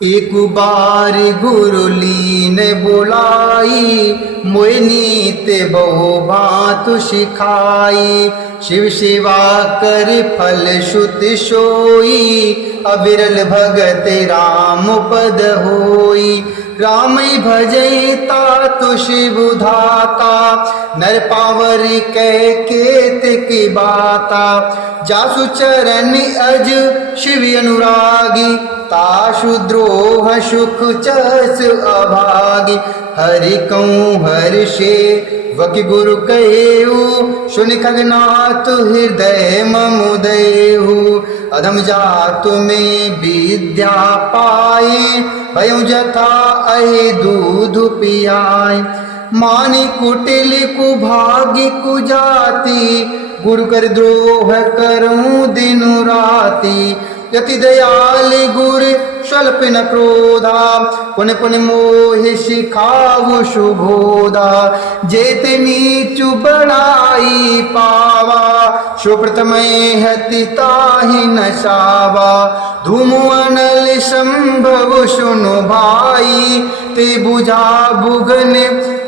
एक बार गुरु लीन बुलाई, मोय नीत बहु बात सिखाई। शिव सेवा कर फल श्रुत सोई, अविरल भगत राम पद होई। राम भजई तातु शिव धाता, नर पावर कह केत की बाता। जासु चरण अज शिव अनुरागी, ताशु द्रोह सुख चस अभागी। हरि कहूँ हर्षे वकि गुरु कहेऊ, सुन खगनाथ हृदय मम दयेहु। अधम जातु में विद्या पाए, भयउ जथा अहि दूध पियाय। मानी कुटिल कुभागी कुजाति, गुरु कर द्रोह करूं दिन राति। यति दयाल गुर स्वल्प न क्रोधा, पुन पुन मोहि सिखावु सुबोधा। जेते नीचु बड़ाई पावा, सो प्रथम हति ताहि न सावा। धूम अनल संभव सुनु भाई, ते बुझा बुगन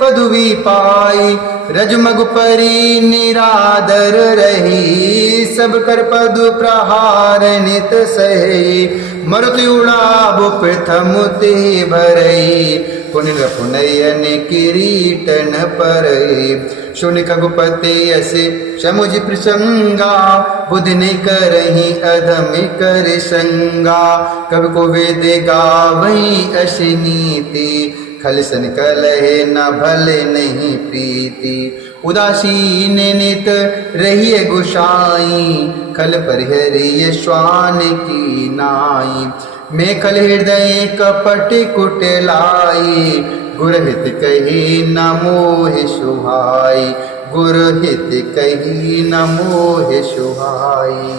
पदवी पाई। रजमग परी निरादर रही, सब कर पदु प्रहार नित सही। मरुत उड़ाब प्रथम ते भरई, पुण्य पुनयन किरीटन परई। सुन खगुपति असे समुझ प्रसंगा, बुद्धि नहीं करही अधम कर संगा। कब को वेद गावही अस नीति, खल सन कलहे न भले नहीं प्रीति। उदासीन नित रहिए गुसाई, खल परिहरिय श्वान की नाई। मेखल हृदय कपट कुटलाई, गुरहित कही न मोह सुहाई। गुरहित कही न मोह सुहाई।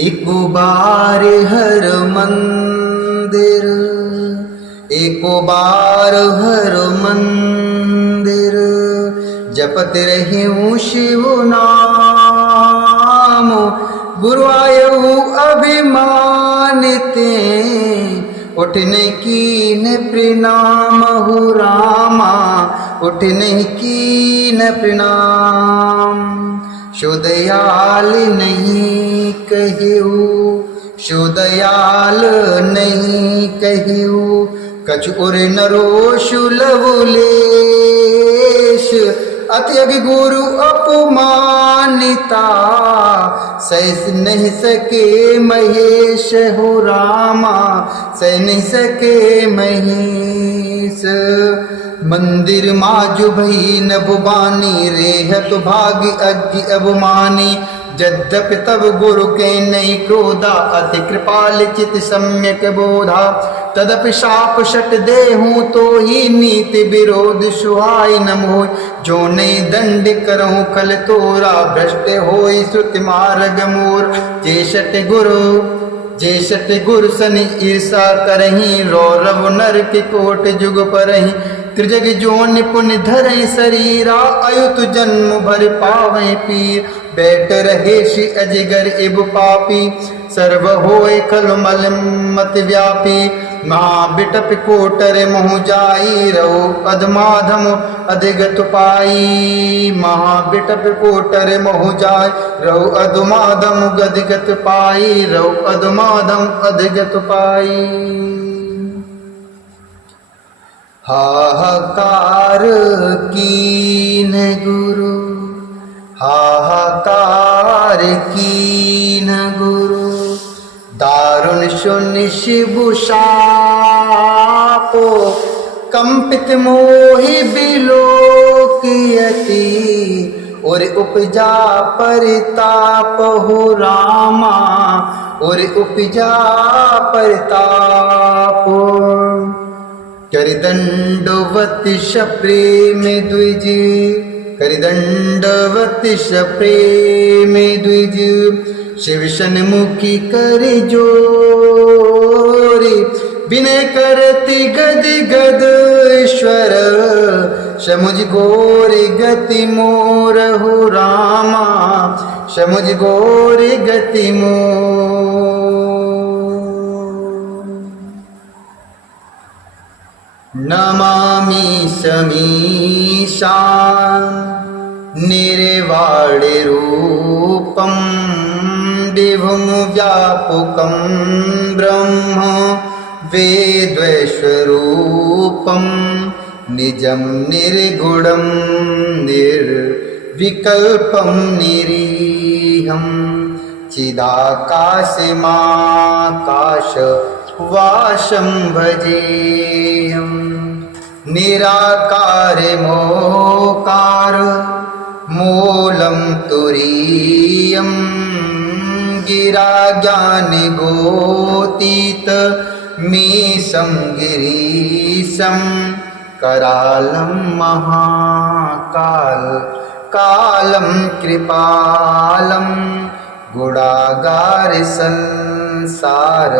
एक बार हर मंदिर, एक बार हर मंदिर, जपत रहिऊ शिव नाम। गुरु आयऊ अभिमानिते, उठने कीन प्रणाम हु रामा। उठने कीन प्रणाम, शुदयाल नहीं कहिऊ, शुदयाल नहीं कहिऊ। कछु उर नरो शुलवलेश, अत्यग गुरु अपमानिता। सह नहीं सके महेश हो रामा, सह नहीं सके महेश। मंदिर माजु भई नभुबानी, रेहत भाग्य अज्ञ अवमानी। यद्यपि तब गुरु के नहीं क्रोधा, अति कृपाल चित सम्यक बोधा। तदपि शाप शट देहूँ तो ही नीति विरोध सुहाई न मोह। जो नहीं दंड करहूँ खल तोरा, भ्रष्ट होई श्रुति मार्ग मोर। जे सट गुरु सनि ईर्षा करही, रौरव नर के कोट जुग परही। त्रिजग जोन पुण्य धरहि शरीरा, अयुत जन्म भर पावै पीर। बैठ रहे श्री अजगर इब पापी, सर्व होय खल मल मत व्यापी। महाबिटप कोटर मोह जाई, रहो अधमाधम अधिगत पाई। महाबिटप कोटर मोह जाय, रहो अधमाधम अधिगत पाई। रहो अधमाधम अधिगत पाई। हाहाकार कीन गुरु, हाहाकार कीन गुरु। दारुण शून्य शिव शापो, कंपित मोहि बिलोकियति। और उपजा परिताप हो रामा, और उपजा परिताप। करिदंडवति प्रेम द्विज, करिदंडवति प्रेम द्विज। शिव सन्मुखी कर जोरी, विनय करति गद गद ईश्वर। समुझ गोरी गति मोर हो रामा, समुझ गोरी गति मोर। नमामि समीशान् निर्वाणरूपं विभुं व्यापकं ब्रह्म वेद्वैश्वरूपं निजं निर्गुणं निर्विकल्पं निरीहं चिदाकाशमाकाशवासं भजेऽहं निराकारमोकार मूलं तुरीयं गिरा ज्ञानगोतीत मीशं गिरीशं करालं महाकाल कालं कृपालं गुणागार संसार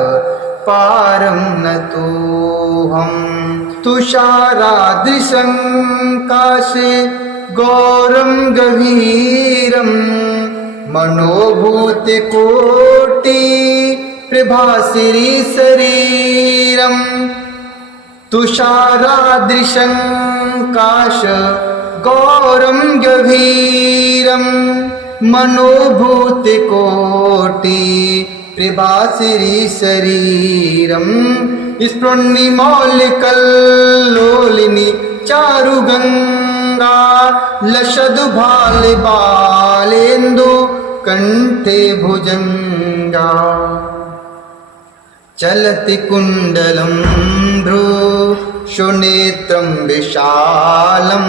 पारं नतोऽहं तुषारादृशं काशे गौरं गभीरं मनोभूतिकोटि प्रभासिरी शरीरं तुषारादृशं काश गौरं गभीरं मनोभूतिकोटि प्रभासिरी शरीरं स्फुरन्निमौलिकल्लोलिनी चारुगंगा लशदुभाल बालेन्दु कंठे भुजंगा चलति कुंडलं भ्रू शुनेत्रं विशालं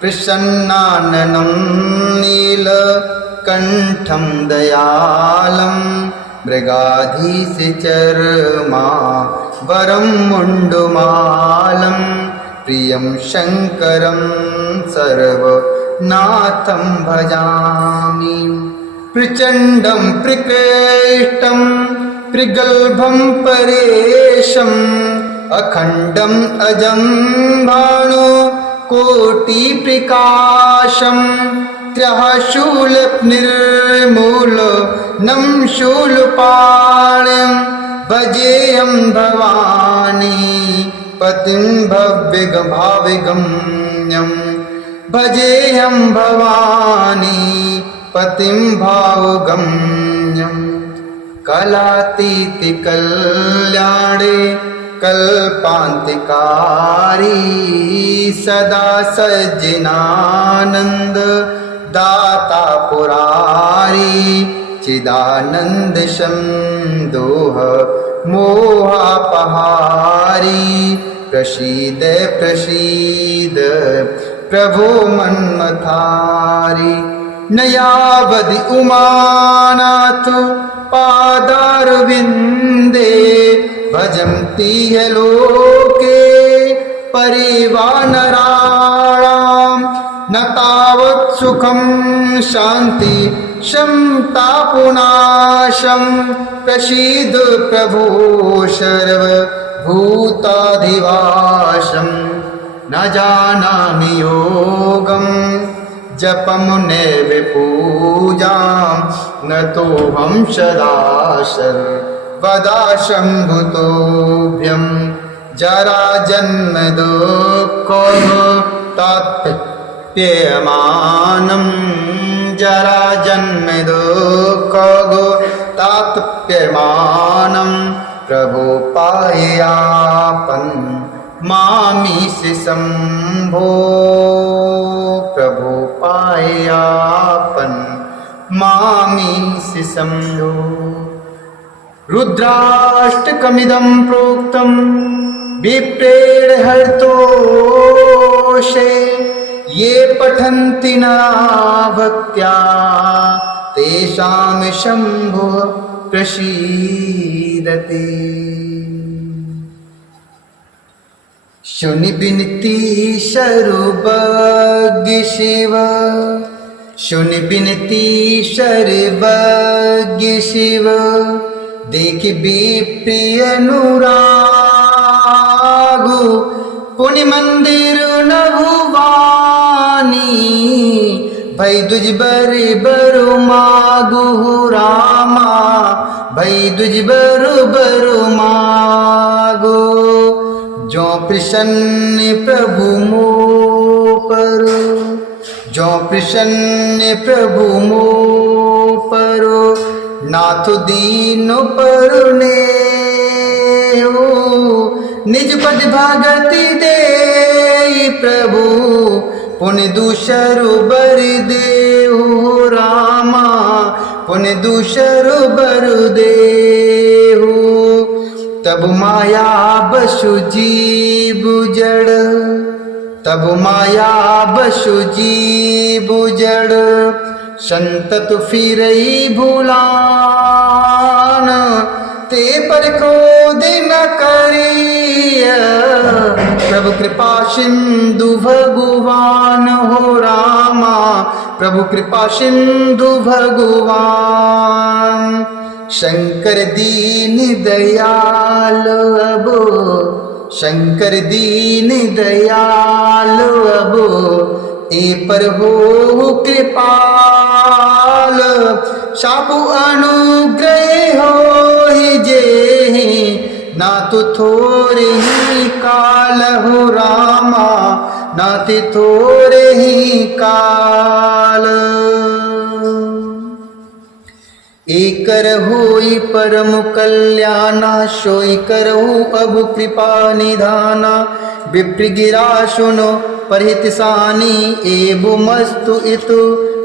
प्रसन्नाननं नीलकण्ठं दयालं मृगाधीशचर्मा वरं मुण्डमालं प्रियं शङ्करं सर्वनाथं भजामि प्रचण्डं प्रकृष्टं प्रगल्भं परेशम् अखण्डम् अजं भाणु कोटिप्रकाशं त्रयशूलनिर्मूलनं शूलपाणिं भजेऽहं भवानी पतिं भव्यभावगम्यं भजेऽहं भवानी पतिं भावगम्यं कलातीत कल्याणे कल्पान्तिकारी सदा सज्जनानंद दाता पुरारी चिदानंद शंदोह मोहापहारी प्रसीद प्रसीद प्रभो मन्मथारी नयावधि उमानाथ पादारविन्दे भजन्ति ह्य लोके परिवानराणां न तावत् सुखं शान्ति तापुनाशं प्रसीद प्रभो सर्वभूताधिवासं न जानामि योगं जपं नैव पूजां न तोऽहं सदा सर्वदा शम्भुतोऽभ्यं जराजन्म दुःखताप्यमानं जराजन्म दुःखताप्यमानं प्रभो पायापन् मामीश शम्भो प्रभो पायापन् मामीश शम्भो रुद्राष्टकमिदं प्रोक्तं विप्रेण हर्तोषे ये पठन्ति नरा भक्त्या तेषां शम्भो प्रसीदते। शुनि बिनती सर्वज्ञ शिव शुनि बिनती सर्वज्ञ शिव देख विप्रिय अनुरागु पुण्य मंदिर न भुवानी भई दुज बर बरु मागु रामा भई दुज बरु बरु मागो जो प्रसन्न प्रभु मो पर, जो प्रसन्न प्रभु मो पर, नाथ दीन परुने हो, निज पद भगति दे प्रभु, पुण्य दूसरु बर देहु रामा, पुण्य दूसरु बर देहु। तब माया बसु जीव जड़, तब माया बसु जीव जड़, संतत फिरई भूलान, ते पर क्रोध न करिय, प्रभु कृपा सिंधु भगवान हो रामा, प्रभु कृपा सिंधु भगवान। शंकर दीन दयाल अब, शंकर दीन दयाल अब, ए पर हो कृपाल, सापु अनुग्रह हो ही जे, ना तो थोरे ही काल हो रामा, ना ते थोरे ही काल। एकर होई परम कल्याणा, सोई करहु अब कृपा निधाना, विप्र गिरा सुनो परहित सानी, एबु मस्तु इतु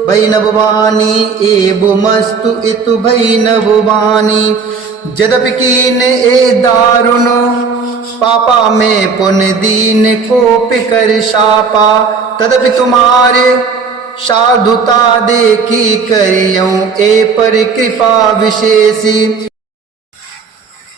भैनव वाणी, एबु मस्तु इतु भैनव वाणी। यद्यपि कीन ए दारुण पापा में पुण्य दीन को पिकर शापा, तदपि तुम्हारे साधुता देखी करियों ए पर कृपा विशेषी।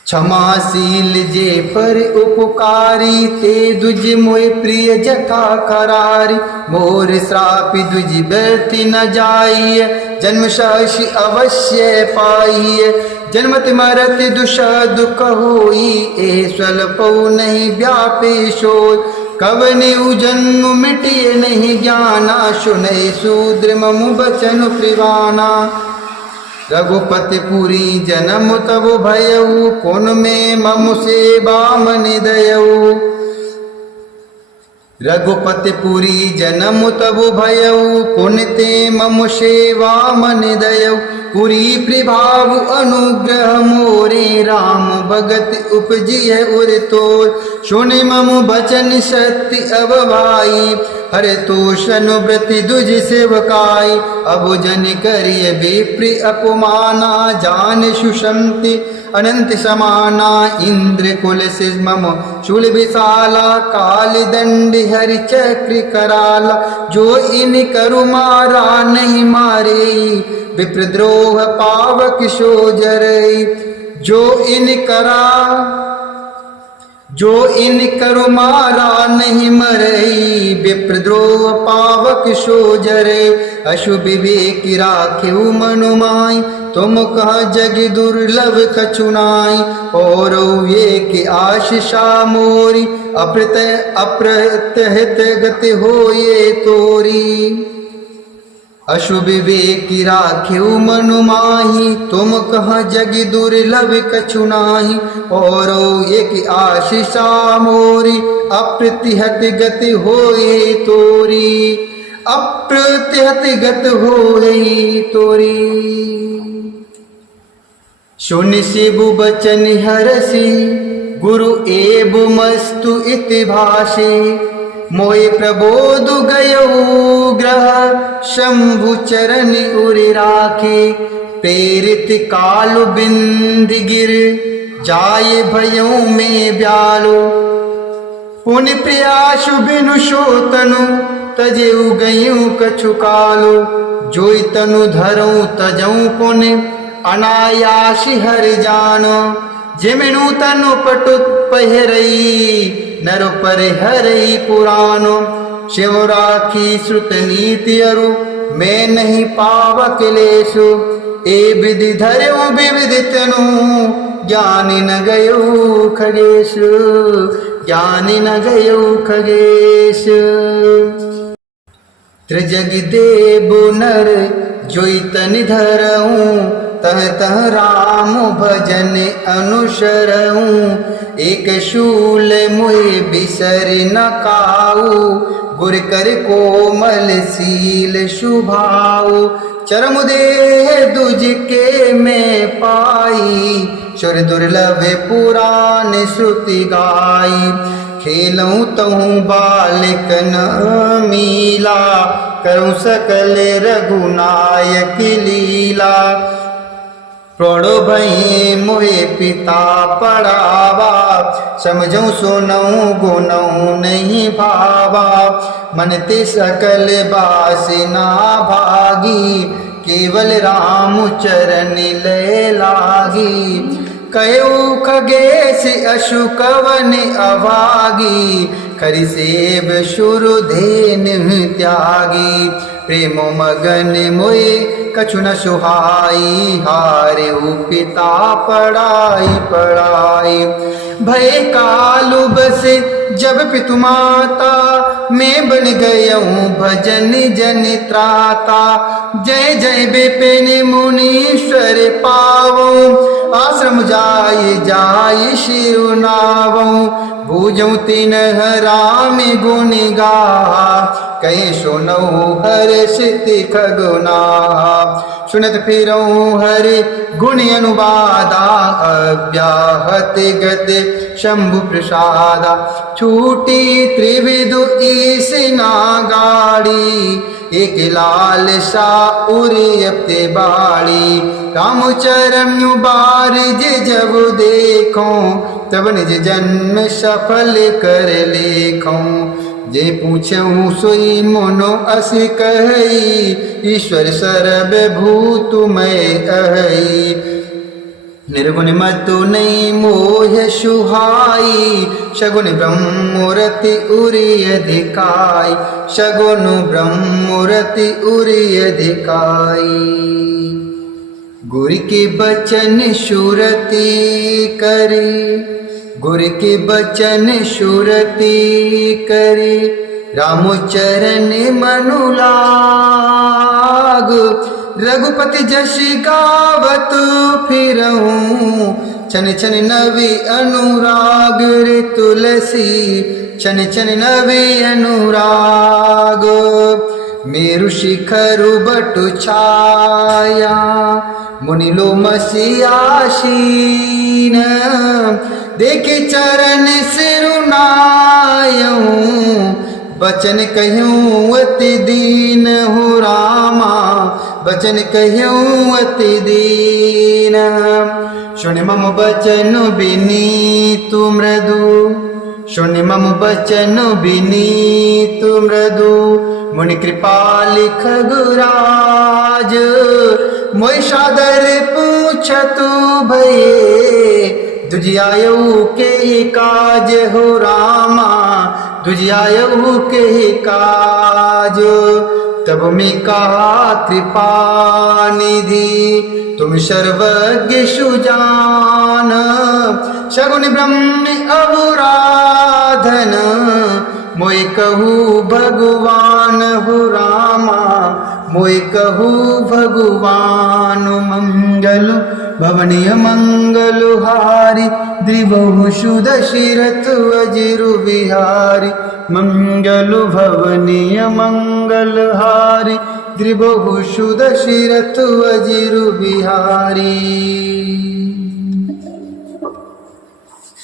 क्षमाशील जे पर उपकारी, ते दुज मोय प्रिय जथा करारी, मोर श्रापि दुज व्यर्थ न जाइय, जन्म सहसि अवश्य पाइय, जन्मत मरत दुष दुख होई, ए स्वल्पौ नहीं व्यापे सोय, कवने जन्म मिटिए नहीं ज्ञाना, सुनय शूद्र मम बचन प्रिवाना। रघुपति पुरी जन्म तब भयऊ, पुन में मम सेवा मन दयऊ, रघुपति पुरी जन्म तब भयऊ, पुन ते मम सेवा मन दयऊ, पुरी प्रभाव अनुग्रह मोरे, राम भगत उपजिय उर तोर, सुनि मम बचन सत्य अब भाई, हरे तोषण व्रति दुज सेवकाई, अब जन करिय विप्र अपमाना, जान सुशंति अनंत समाना, इंद्र कुल से मम शूल विशाला, काल दंड हरि चक्र कराला, जो इन करु मारा नहीं मारे, विप्रद्रोह पावक सोजरई, जो इन करा जो इन करु मारा नहीं मरई, विप्रद्रोह पावक सोजरे, अशु विवेक राखेउ मनुमाई, तुम कह जग दुर्लभ कछुनाई, और ये कि आशीषा मोरी, अप्रत्यहित गति होए तोरी। अशु विवेक राखेउ मनु माही, तुम कह जग दुर्लभ कछु नाही, और एक आशीषा मोरी, अप्रतिहत गति होए तोरी, अप्रतिहत गति होए तोरी। सुनि शिबु बचन हरसि, गुरु एबु मस्तु इति भाषे, मोय प्रबोध गयऊ ग्रह, शंभु चरण उरि राखे, प्रेरित कालु बिंद गिर, जाय भयऊ में ब्यालो, पुनि प्रयासु बिनु शोतनु, तजेऊ गयऊ कछु कालो, जोई तनु धरऊ तजऊ पुनि, अनायासी हर जानो, जिमिनु तनु पटुत पहिरई, नर पर हरई पुरानो, शिव राखी श्रुत नीति अरु, मैं नहीं पावक लेसु, ए विधि धर्यो विविधि तनु, ज्ञानी न गयो खगेश, ज्ञानी न गयो खगेश। त्रिजग देव नर जोई तनि धरऊं, तह तह राम भजन अनुसरऊं, एक शूल मुझे बिसर न काऊ, गुर कर कोमल सील शुभाऊ, चरम देह दुज के मैं पाई, सुर दुर्लभ पुराण श्रुति गाई, खेलऊं तहु बालकन मीला, करूं सकल रघुनायक लीला, प्रौढ़ भई मोहे पिता पढ़ावा, समझऊं सुनऊं गुनऊं नहीं भावा, मन ते सकल बासना भागी, केवल राम चरण लय लागी, कयो खगेश अशु कवन अभागी, खरि सेव शुरु धेन त्यागी, प्रेम मगन मोए कछु न सुहाई, हारे पिता पढ़ाई पढ़ाई, भय कालु बस जब पितु माता, मैं बन गयऊँ भजन जन त्राता, जय जय विपिन मुनीश्वर पावऊँ, आश्रम जाय जाय शिरुनावऊँ, भूजऊँ तिन्ह राम गुण गाहा, कहीं सुनऊँ हर्षित खगुना, सुनत फिरऊँ हरि गुण अनुवादा, अव्याहत गत शंभु प्रसादा, छूटी त्रिविधु ईसना गाड़ी, एक लाल सा उरियप्ते बाड़ी, रामचरण बारिज जब देखूं, तब निज जन्म सफल कर लेखूं, जे पूछऊँ सोई मोनो अस कही, ईश्वर सर्वभूत मैं अहई, निर्गुण मतु नहीं मोह सुहाई, सगुण ब्रह्मूर्ति उरि अधिकाई, सगुण ब्रह्मूर्ति उरि अधिकाई, गुरु के बचन सुरति करी, गुरु के बचन सुरति करी, रामचरण मनु लाग, रघुपति जसि गावत फिरऊं, छन छन नवी अनुराग रे तुलसी, छन छन नवी अनुराग, मेरु शिखरु बटु छाया, मुनिलो मसी आशीन, देखे चरण सिरुनायऊं, बचन कहूँ अति दीन हो रामा, बचन कहूँ अति दीन, सुन मम बचन बिनीतु मृदु, सुन मम बचन बिनीतु मृदु, मुनि कृपाल खगुराज, मोय सादर पूछतु भये, तुझियायऊ के काज हो रामा, तुझियायऊ के काज, तब मैं कहा कृपा निधि, तुम सर्वज्ञ सुजान, सगुन ब्रह्म अवराधन, मोय कहू भगवान हो रामा, मोय कहू भगवान, मंगल भवनीय मंगल हारी, द्रिभुव सुदशरथ अजिरु बिहारी, मंगल भवनीय मंगल हारी, द्रिभुव सुदशरथ अजिरु बिहारी।